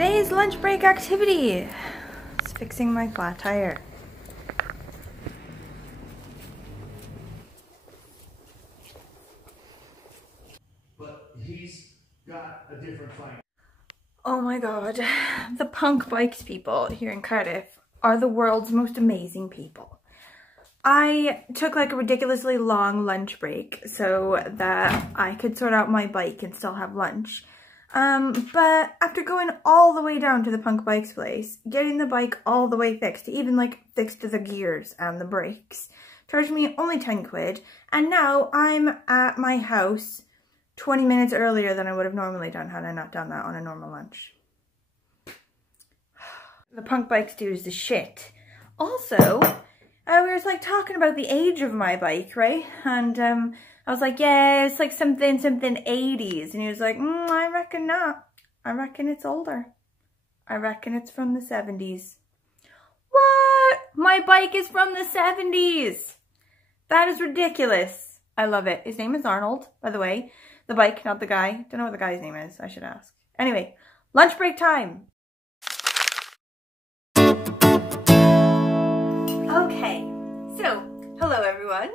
Today's lunch break activity is fixing my flat tire. But he's got a different fight. Oh my god, the punk bikes people here in Cardiff are the world's most amazing people. I took like a ridiculously long lunch break so that I could sort out my bike and still have lunch. But after going all the way down to the punk bikes place, getting the bike all the way fixed, even like fixed the gears and the brakes, charged me only 10 quid. And now I'm at my house 20 minutes earlier than I would have normally done had I not done that on a normal lunch. The punk bikes dude is the shit. Also, we were like talking about the age of my bike, right? And I was like, yeah, it's like something 80s. And he was like, I reckon not. I reckon it's older. I reckon it's from the 70s. What? My bike is from the 70s. That is ridiculous. I love it. His name is Arnold, by the way. The bike, not the guy. Don't know what the guy's name is. I should ask. Anyway, lunch break time. Okay, so hello everyone.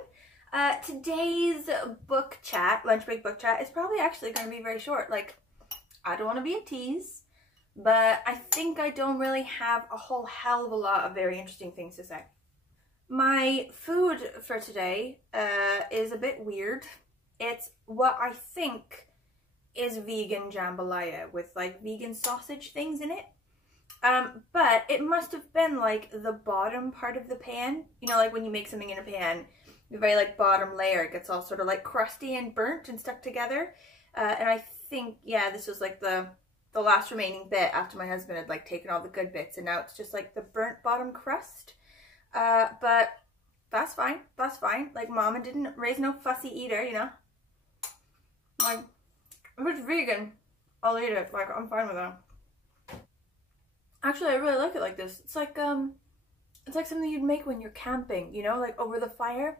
Today's book chat, lunch break book chat, is probably actually going to be very short. Like, I don't want to be a tease, but I think I don't really have a whole hell of a lot of very interesting things to say. My food for today is a bit weird. It's what I think is vegan jambalaya with like vegan sausage things in it. But it must have been like the bottom part of the pan. You know, like when you make something in a pan, the very like bottom layer gets all sort of like crusty and burnt and stuck together. And I think, yeah, this was like the last remaining bit after my husband had like taken all the good bits, and now it's just like the burnt bottom crust. But that's fine. That's fine. Like, mama didn't raise no fussy eater, you know. Like, if it's vegan, I'll eat it. Like, I'm fine with that. Actually, I really like it like this. It's like something you'd make when you're camping, you know, like over the fire.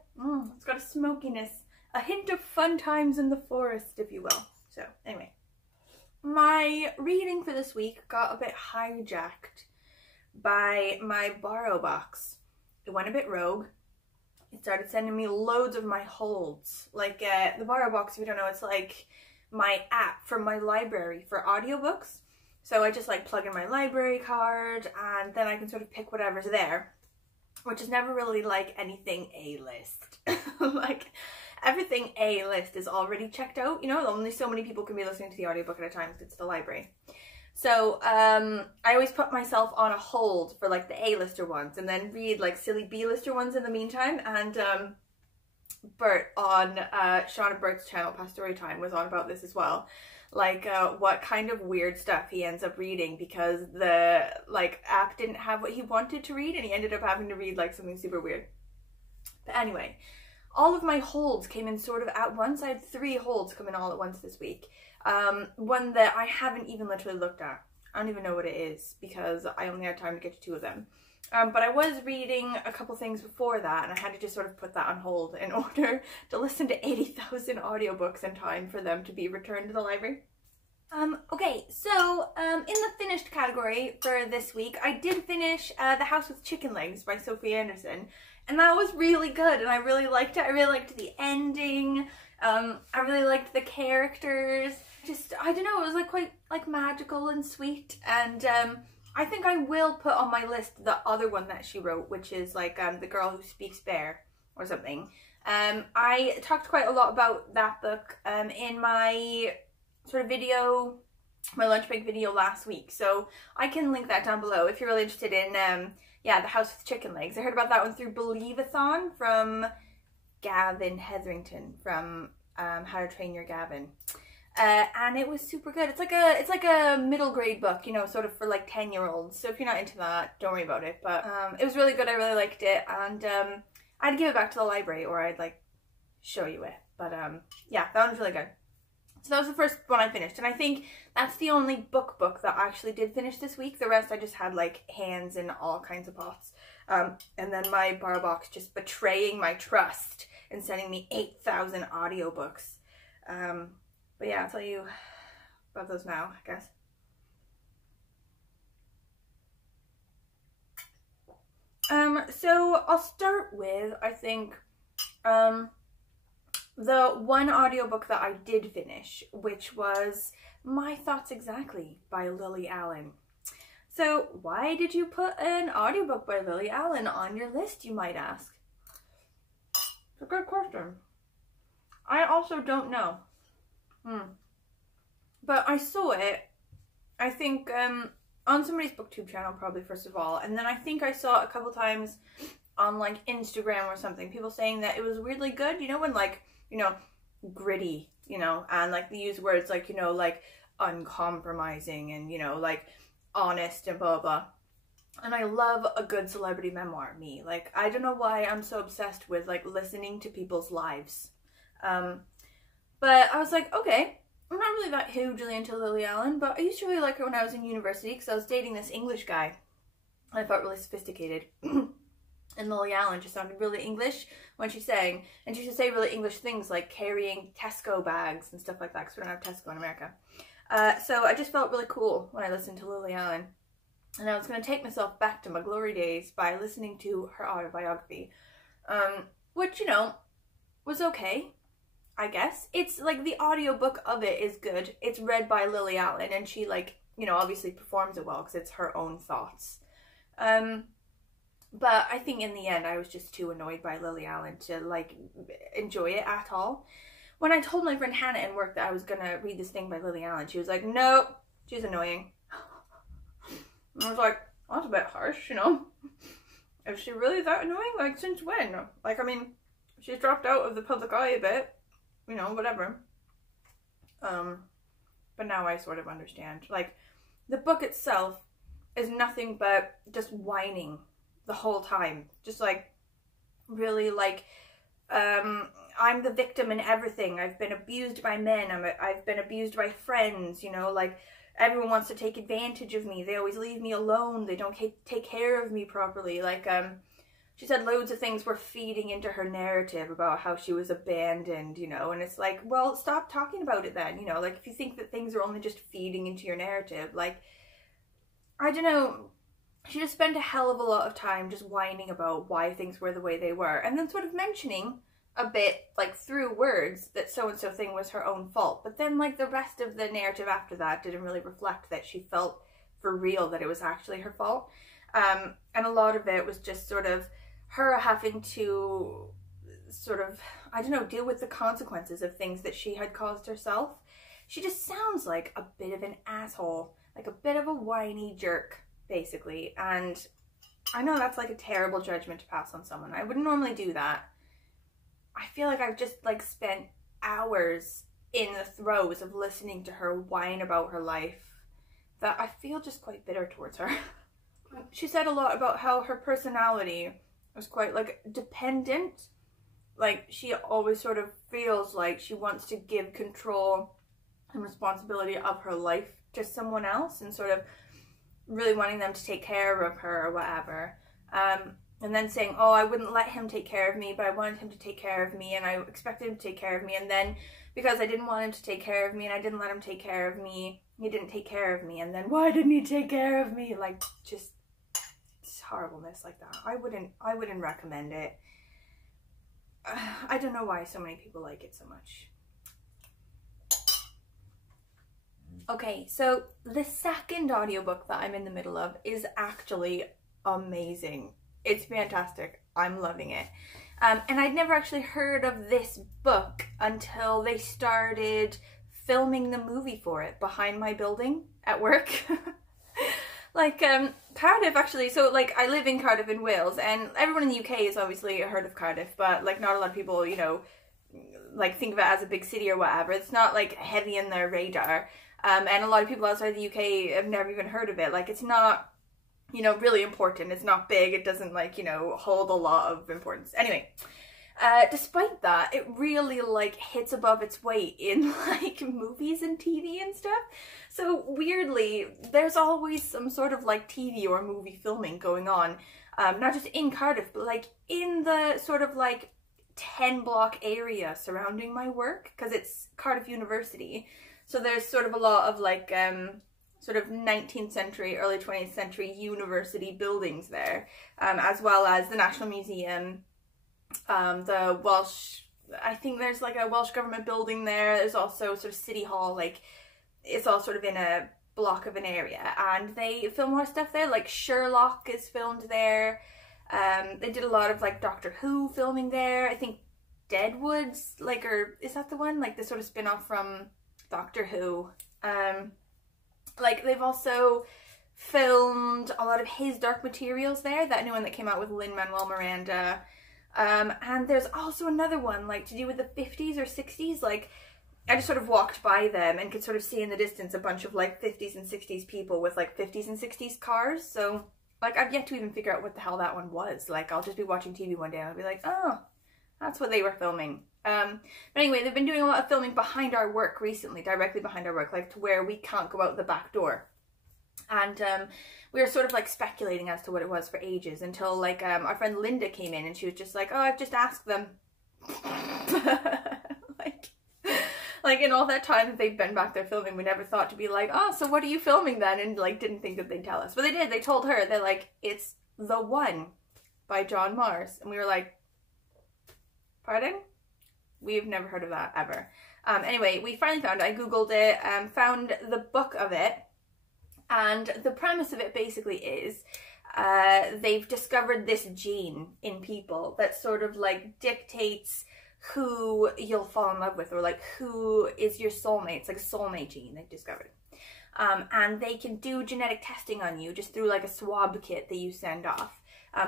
It's got a smokiness, a hint of fun times in the forest, if you will. So, anyway. My reading for this week got a bit hijacked by my borrow box. It went a bit rogue. It started sending me loads of my holds. Like, the borrow box, if you don't know, it's like my app from my library for audiobooks. So I just like plug in my library card and then I can sort of pick whatever's there, which is never really like anything A-list. Like, everything A-list is already checked out, you know, only so many people can be listening to the audiobook at a time because it's the library. So I always put myself on a hold for like the A-lister ones and then read like silly B-lister ones in the meantime. And Bert on Sean and Bert's channel, Past Story Time, was on about this as well. Like what kind of weird stuff he ends up reading because the like app didn't have what he wanted to read and he ended up having to read like something super weird. But anyway, all of my holds came in sort of at once. I had 3 holds come in all at once this week. One that I haven't even literally looked at. I don't even know what it is because I only had time to get to 2 of them. But I was reading a couple things before that and I had to just sort of put that on hold in order to listen to 80,000 audiobooks in time for them to be returned to the library. Okay, so in the finished category for this week, I did finish The House with Chicken Legs by Sophie Anderson, and that was really good and I really liked it. I really liked the ending. I really liked the characters. Just, I don't know, it was like quite like magical and sweet, and I think I will put on my list the other one that she wrote, which is like The Girl Who Speaks Bear or something. I talked quite a lot about that book in my sort of video, my lunch break video last week, so I can link that down below if you're really interested in yeah, The House with Chicken Legs. I heard about that one through Believe-a-thon from Gavin Hetherington from How to Train Your Gavin. And it was super good. It's like a middle grade book, you know, sort of for like 10-year-olds. So if you're not into that, don't worry about it. But it was really good. I really liked it, and I'd give it back to the library or I'd like show you it. But yeah, that one was really good. So that was the first one I finished, and I think that's the only book that I actually did finish this week. The rest I just had like hands in all kinds of pots. And then my borrow box just betraying my trust and sending me 8,000 audiobooks. But yeah, I'll tell you about those now, I guess. So I'll start with, I think, the one audiobook that I did finish, which was My Thoughts Exactly by Lily Allen. So why did you put an audiobook by Lily Allen on your list, you might ask? It's a good question. I also don't know. But I saw it, I think, on somebody's booktube channel probably, first of all, and then I think I saw it a couple times on like Instagram or something, people saying that it was weirdly good, you know, when like, you know, gritty, you know, and like they use words like, you know, like uncompromising and, you know, like honest and blah blah. And I love a good celebrity memoir, me. Like, I don't know why I'm so obsessed with like listening to people's lives. But I was like, okay, I'm not really that hugely into Lily Allen, but I used to really like her when I was in university because I was dating this English guy. I felt really sophisticated. And Lily Allen just sounded really English when she sang. And she used to say really English things like carrying Tesco bags and stuff like that, because we don't have Tesco in America. So I just felt really cool when I listened to Lily Allen. And I was going to take myself back to my glory days by listening to her autobiography. Which, you know, was okay, I guess. It's like the audiobook of it is good. It's read by Lily Allen, and she, like, you know, obviously performs it well because it's her own thoughts. But I think in the end I was just too annoyed by Lily Allen to like enjoy it at all. When I told my friend Hannah in work that I was gonna read this thing by Lily Allen, she was like, nope, she's annoying. And I was like, well, that's a bit harsh, you know. Is she really that annoying? Like, since when? Like, I mean, she's dropped out of the public eye a bit, you know, whatever. But now I sort of understand. Like, the book itself is nothing but just whining the whole time. Just like, really like, I'm the victim in everything. I've been abused by men. I've been abused by friends, you know, like, everyone wants to take advantage of me. They always leave me alone. They don't take care of me properly. Like, she said loads of things were feeding into her narrative about how she was abandoned, you know, and it's like, well, stop talking about it then, you know, like, if you think that things are only just feeding into your narrative, like, I don't know, she just spent a hell of a lot of time just whining about why things were the way they were, and then sort of mentioning a bit, like, through words that so-and-so thing was her own fault, but then, like, the rest of the narrative after that didn't really reflect that she felt for real that it was actually her fault, and a lot of it was just sort of her having to sort of, I don't know, deal with the consequences of things that she had caused herself. She just sounds like a bit of an asshole, like a bit of a whiny jerk, basically, and I know that's like a terrible judgment to pass on someone. I wouldn't normally do that. I feel like I've just like spent hours in the throes of listening to her whine about her life that I feel just quite bitter towards her. She said a lot about how her personality was quite like dependent. Like, she always sort of feels like she wants to give control and responsibility of her life to someone else and sort of really wanting them to take care of her or whatever. And then saying, oh, I wouldn't let him take care of me, but I wanted him to take care of me, and I expected him to take care of me, and then because I didn't want him to take care of me and I didn't let him take care of me, he didn't take care of me, and then why didn't he take care of me? Like, just horribleness like that. I wouldn't recommend it. I don't know why so many people like it so much. Okay, so the second audiobook that I'm in the middle of is actually amazing. It's fantastic. I'm loving it. And I'd never actually heard of this book until they started filming the movie for it behind my building at work. Like, Cardiff actually, so like I live in Cardiff in Wales, and everyone in the UK has obviously heard of Cardiff, but like not a lot of people, you know, like think of it as a big city or whatever. It's not like heavy in their radar. And a lot of people outside the UK have never even heard of it. Like, it's not, you know, really important. It's not big. It doesn't, like, you know, hold a lot of importance. Anyway, despite that, it really, like, hits above its weight in, like, movies and TV and stuff. So, weirdly, there's always some sort of, like, TV or movie filming going on. Not just in Cardiff, but, like, in the sort of, like, 10-block area surrounding my work, because it's Cardiff University. So there's sort of a lot of, like, sort of 19th century, early 20th century university buildings there, as well as the National Museum, the Welsh, I think there's like a Welsh government building there. There's also sort of City Hall, like it's all sort of in a block of an area, and they film a lot of stuff there, like Sherlock is filmed there. They did a lot of like Doctor Who filming there. I think Deadwood's like, or is that the one, like the sort of spin-off from Doctor Who? Like they've also filmed a lot of his Dark Materials there, that new one that came out with Lin-Manuel Miranda. And there's also another one like to do with the 50s or 60s. Like I just sort of walked by them and could sort of see in the distance a bunch of like 50s and 60s people with like 50s and 60s cars. So like I've yet to even figure out what the hell that one was. Like I'll just be watching TV one day and I'll be like, oh, that's what they were filming. But anyway, they've been doing a lot of filming behind our work recently, directly behind our work, like to where we can't go out the back door. And we were sort of like speculating as to what it was for ages, until like our friend Linda came in and she was just like, oh, I've just asked them. like in all that time that they've been back there filming, we never thought to be like, oh, so what are you filming then? And like didn't think that they'd tell us. But they did. They told her. They're like, it's The One by John Mars. And we were like, pardon? We've never heard of that ever. Anyway, we finally found it. I googled it, found the book of it, and the premise of it basically is they've discovered this gene in people that sort of like dictates who you'll fall in love with, or like who is your soulmate. It's like a soulmate gene they've discovered. And they can do genetic testing on you just through like a swab kit that you send off.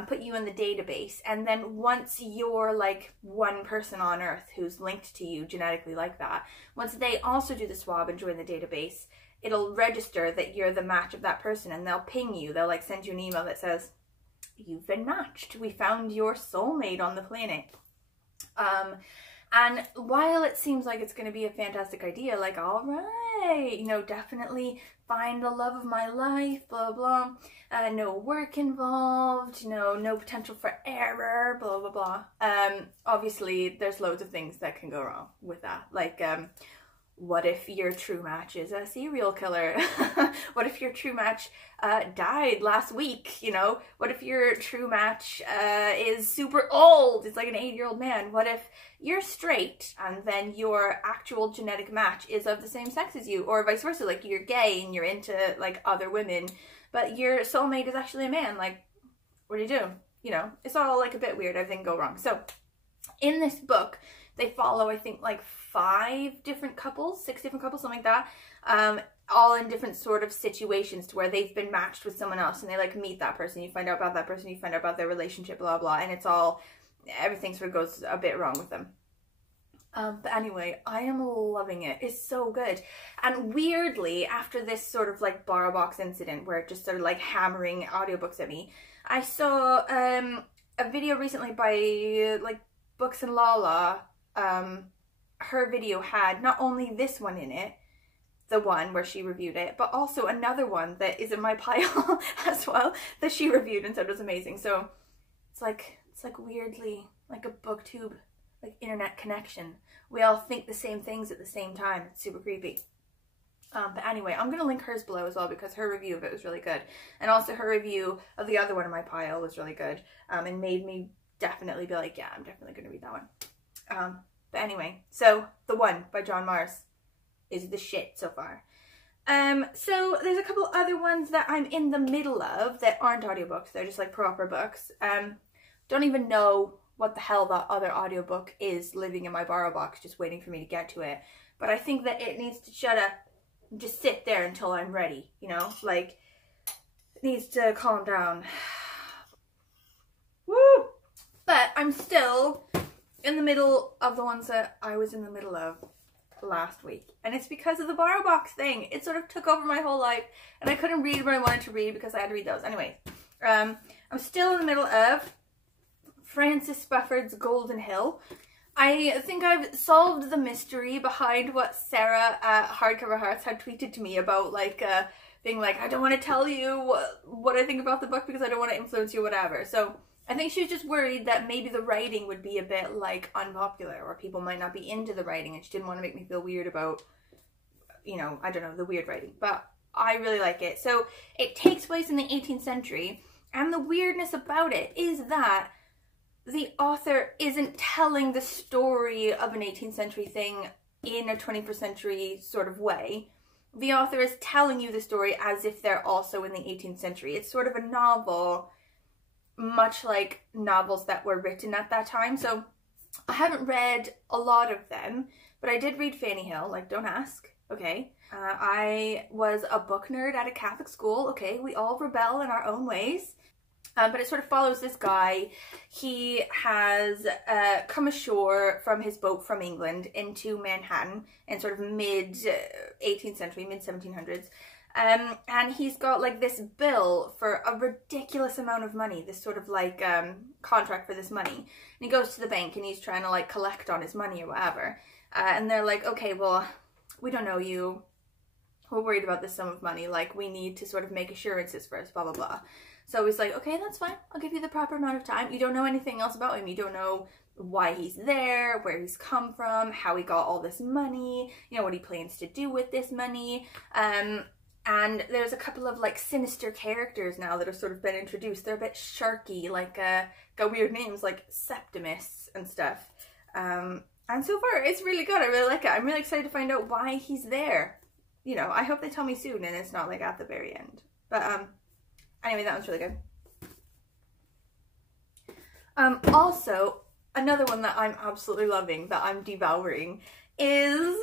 Put you in the database, and then once you're like one person on Earth who's linked to you genetically like that, once they also do the swab and join the database, it'll register that you're the match of that person, and they'll ping you. They'll like send you an email that says, you've been matched. We found your soulmate on the planet. And while it seems like it's going to be a fantastic idea, like, all right, you know, definitely find the love of my life, blah, blah, no work involved, you know, no potential for error, blah, blah, blah. Obviously, there's loads of things that can go wrong with that. Like, what if your true match is a serial killer? What if your true match died last week? You know, what if your true match is super old? It's like an 8-year-old man. What if you're straight and then your actual genetic match is of the same sex as you, or vice versa? Like you're gay and you're into like other women, but your soulmate is actually a man. Like, what do you do? You know, it's all like a bit weird. Everything go wrong. So in this book, they follow, I think, like 5 different couples, 6 different couples, something like that, all in different sort of situations to where they've been matched with someone else, and they like meet that person, you find out about that person, you find out about their relationship, blah, blah, and it's all, everything sort of goes a bit wrong with them. But anyway, I am loving it. It's so good. And weirdly, after this sort of like Borrow Box incident where it just started like hammering audiobooks at me, I saw a video recently by like Books and Lala. Her video had not only this one in it, the one where she reviewed it, but also another one that is in my pile as well that she reviewed and said was amazing. So it's like weirdly like a booktube, like internet connection. We all think the same things at the same time. It's super creepy. But anyway, I'm going to link hers below as well because her review of it was really good. And also her review of the other one in my pile was really good. And made me definitely be like, yeah, I'm definitely going to read that one. But anyway, so The One by John Mars is the shit so far. So there's a couple other ones that I'm in the middle of that aren't audiobooks. They're just like proper books. Don't even know what the hell that other audiobook is living in my borrow box, just waiting for me to get to it. But I think that it needs to shut up and just sit there until I'm ready, you know? Like, it needs to calm down. Woo! But I'm still in the middle of the ones that I was in the middle of last week. And it's because of the borrow box thing. It sort of took over my whole life, and I couldn't read what I wanted to read because I had to read those. Anyways, I'm still in the middle of Francis Spufford's Golden Hill. I think I've solved the mystery behind what Sarah at Hardcover Hearts had tweeted to me about, like, being like, I don't want to tell you what I think about the book because I don't want to influence you, whatever. So I think she was just worried that maybe the writing would be a bit, like, unpopular, or people might not be into the writing, and she didn't want to make me feel weird about, you know, I don't know, the weird writing. But I really like it. So it takes place in the 18th century, and the weirdness about it is that the author isn't telling the story of an 18th century thing in a 21st century sort of way. The author is telling you the story as if they're also in the 18th century. It's sort of a novel, much like novels that were written at that time. So I haven't read a lot of them, but I did read Fanny Hill, like, don't ask, okay? I was a book nerd at a Catholic school, okay? We all rebel in our own ways. But it sort of follows this guy. He has come ashore from his boat from England into Manhattan in sort of mid-18th century, mid-1700s. And he's got like this bill for a ridiculous amount of money, this sort of like contract for this money. And he goes to the bank and he's trying to like collect on his money or whatever. And they're like, okay, well, we don't know you. We're worried about this sum of money. Like, we need to sort of make assurances first, blah, blah, blah. So he's like, okay, that's fine. I'll give you the proper amount of time. You don't know anything else about him. You don't know why he's there, where he's come from, how he got all this money, you know, what he plans to do with this money. And there's a couple of like sinister characters now that have sort of been introduced. They're a bit sharky, like got weird names like Septimus and stuff. And so far it's really good. I really like it. I'm really excited to find out why he's there. You know, I hope they tell me soon and it's not like at the very end. But anyway, that one's really good. Also, another one that I'm absolutely loving, that I'm devouring, is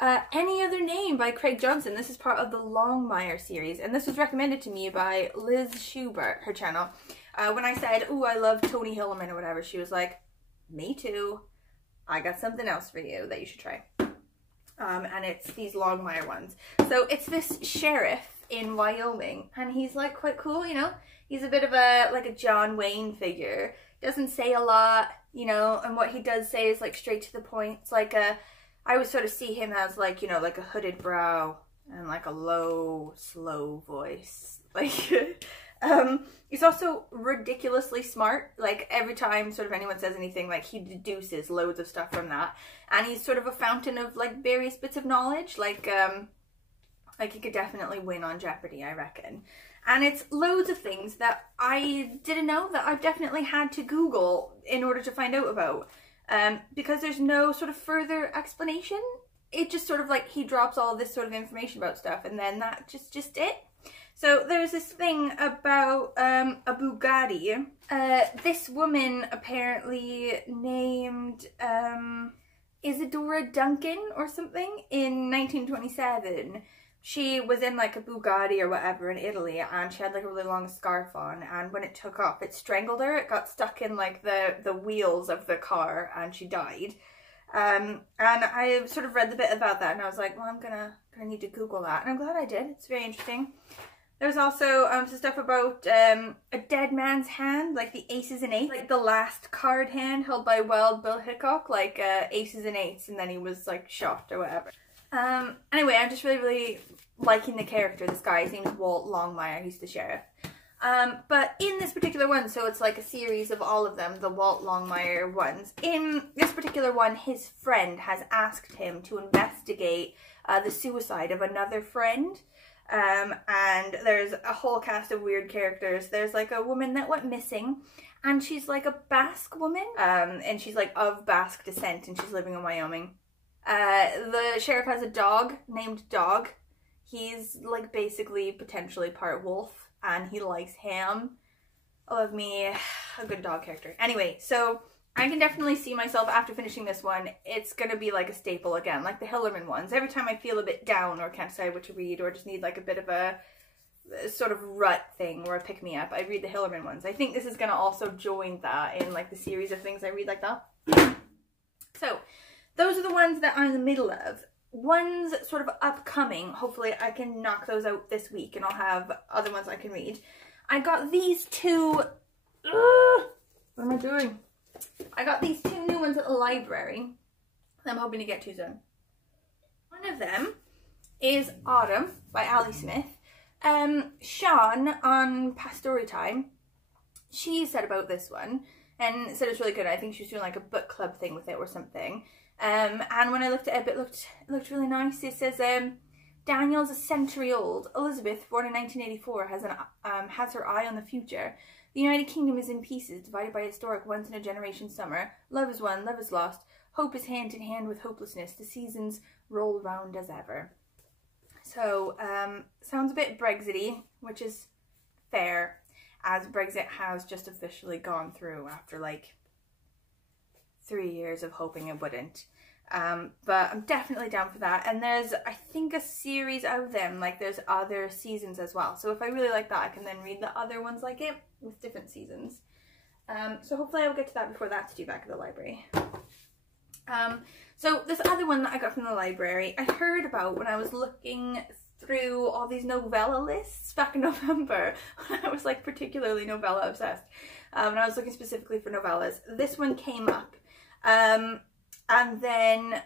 Any Other Name by Craig Johnson. This is part of the Longmire series, and this was recommended to me by Liz Schubert, her channel. When I said, ooh, I love Tony Hillman or whatever, she was like, me too. I got something else for you that you should try. And it's these Longmire ones. So it's this sheriff in Wyoming, and he's like quite cool, you know. He's a bit of a like a John Wayne figure. Doesn't say a lot, you know, and what he does say is like straight to the point. It's like I always sort of see him as like, you know, like a hooded brow and like a low, slow voice. Like he's also ridiculously smart. Like every time sort of anyone says anything, like he deduces loads of stuff from that. And he's sort of a fountain of like various bits of knowledge. Like he could definitely win on Jeopardy, I reckon. And it's loads of things that I didn't know, that I've definitely had to Google in order to find out about. Because there's no sort of further explanation. It just sort of like, he drops all this sort of information about stuff and then that's just it. So there's this thing about a Bugatti. This woman apparently named Isadora Duncan or something in 1927. She was in like a Bugatti or whatever in Italy, and she had like a really long scarf on, and when it took off it strangled her. It got stuck in like the wheels of the car and she died. And I sort of read the bit about that and I was like, well, I'm gonna need to Google that, and I'm glad I did. It's very interesting. There's also some stuff about a dead man's hand, like the aces and eights, like the last card hand held by Wild Bill Hickok, like aces and eights, and then he was like shot or whatever. Anyway, I'm just really liking the character. This guy, his name is Walt Longmire, he's the sheriff. But in this particular one, so it's like a series of all of them, the Walt Longmire ones. In this particular one, his friend has asked him to investigate the suicide of another friend. And there's a whole cast of weird characters. There's like a woman that went missing, and she's like a Basque woman, and she's like of Basque descent, and she's living in Wyoming. The sheriff has a dog named Dog. He's like basically potentially part wolf, and he likes ham. I love me a good dog character. Anyway, so I can definitely see myself after finishing this one, it's gonna be like a staple again, like the Hillerman ones. Every time I feel a bit down or can't decide what to read, or just need like a bit of a sort of rut thing or a pick-me-up, I read the Hillerman ones. I think this is gonna also join that in like the series of things I read like that. So those are the ones that I'm in the middle of. Ones sort of upcoming, hopefully I can knock those out this week and I'll have other ones I can read. I got these two, what am I doing? I got these two new ones at the library that I'm hoping to get to soon. One of them is Autumn by Ali Smith. Sean on Past Story Time, she said about this one and said it's really good. I think she was doing like a book club thing with it or something. And when I looked at it, it looked really nice. It says, Daniel's a century old. Elizabeth, born in 1984, has her eye on the future. The United Kingdom is in pieces, divided by historic once-in-a-generation summer. Love is won, love is lost. Hope is hand in hand with hopelessness. The seasons roll round as ever. So, sounds a bit Brexity, which is fair, as Brexit has just officially gone through after like 3 years of hoping it wouldn't. But I'm definitely down for that. And there's, I think, a series of them. Like, there's other seasons as well. So if I really like that, I can then read the other ones like it with different seasons. So hopefully I'll get to that before that's due back at the library. So this other one that I got from the library, I heard about when I was looking through all these novella lists back in November, when I was like particularly novella obsessed. And I was looking specifically for novellas. This one came up. And then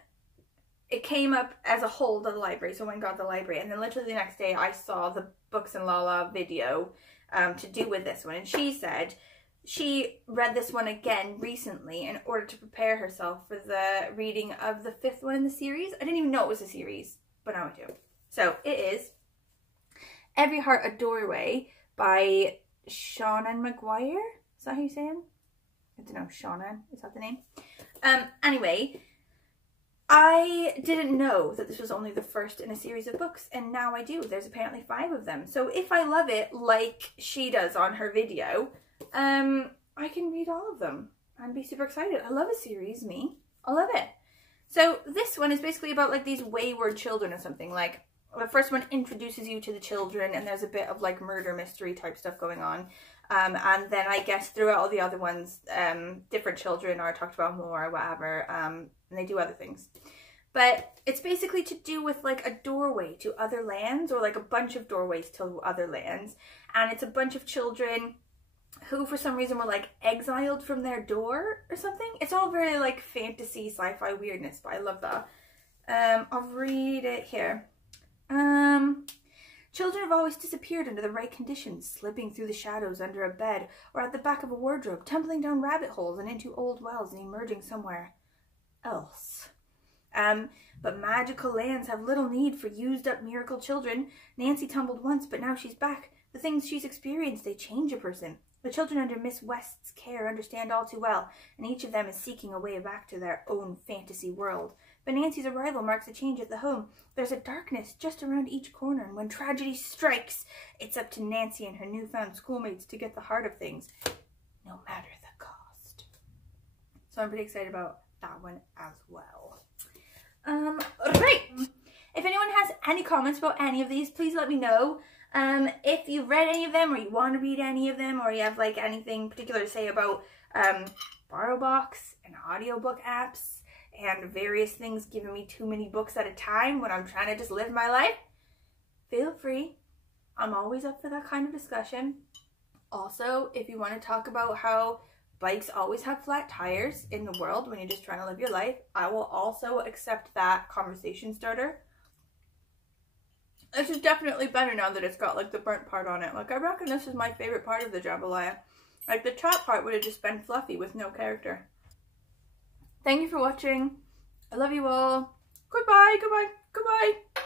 it came up as a whole to the library, so I went and got the library, and then literally the next day I saw the Books and Lala video to do with this one, and she said she read this one again recently in order to prepare herself for the reading of the 5th one in the series. I didn't even know it was a series, but now I do. So it is Every Heart a Doorway by Seanan McGuire. Is that how you say him? I don't know, Seanan, is that the name? Anyway, I didn't know that this was only the first in a series of books, and now I do. There's apparently 5 of them. So if I love it like she does on her video, I can read all of them and be super excited. I love a series, me. I love it. So this one is basically about like these wayward children or something. Like, the first one introduces you to the children, and there's a bit of like murder mystery type stuff going on. And then I guess throughout all the other ones, different children are talked about more or whatever, and they do other things. But it's basically to do with like a doorway to other lands, or like a bunch of doorways to other lands. And it's a bunch of children who for some reason were like exiled from their door or something. It's all very like fantasy, sci-fi weirdness, but I love that. I'll read it here. Children have always disappeared under the right conditions, slipping through the shadows under a bed or at the back of a wardrobe, tumbling down rabbit holes and into old wells and emerging somewhere else. But magical lands have little need for used-up miracle children. Nancy tumbled once, but now she's back. The things she's experienced, they change a person. The children under Miss West's care understand all too well, and each of them is seeking a way back to their own fantasy world. But Nancy's arrival marks a change at the home. There's a darkness just around each corner, and when tragedy strikes, it's up to Nancy and her newfound schoolmates to get the heart of things, no matter the cost. So I'm pretty excited about that one as well. Right. If anyone has any comments about any of these, please let me know. If you've read any of them, or you want to read any of them, or you have like anything particular to say about BorrowBox and audiobook apps and various things giving me too many books at a time when I'm trying to just live my life, feel free. I'm always up for that kind of discussion. Also, if you want to talk about how bikes always have flat tires in the world when you're just trying to live your life, I will also accept that conversation starter. This is definitely better now that it's got like the burnt part on it. Like, I reckon this is my favorite part of the jambalaya. Like, the top part would have just been fluffy with no character. Thank you for watching. I love you all. Goodbye, goodbye, goodbye.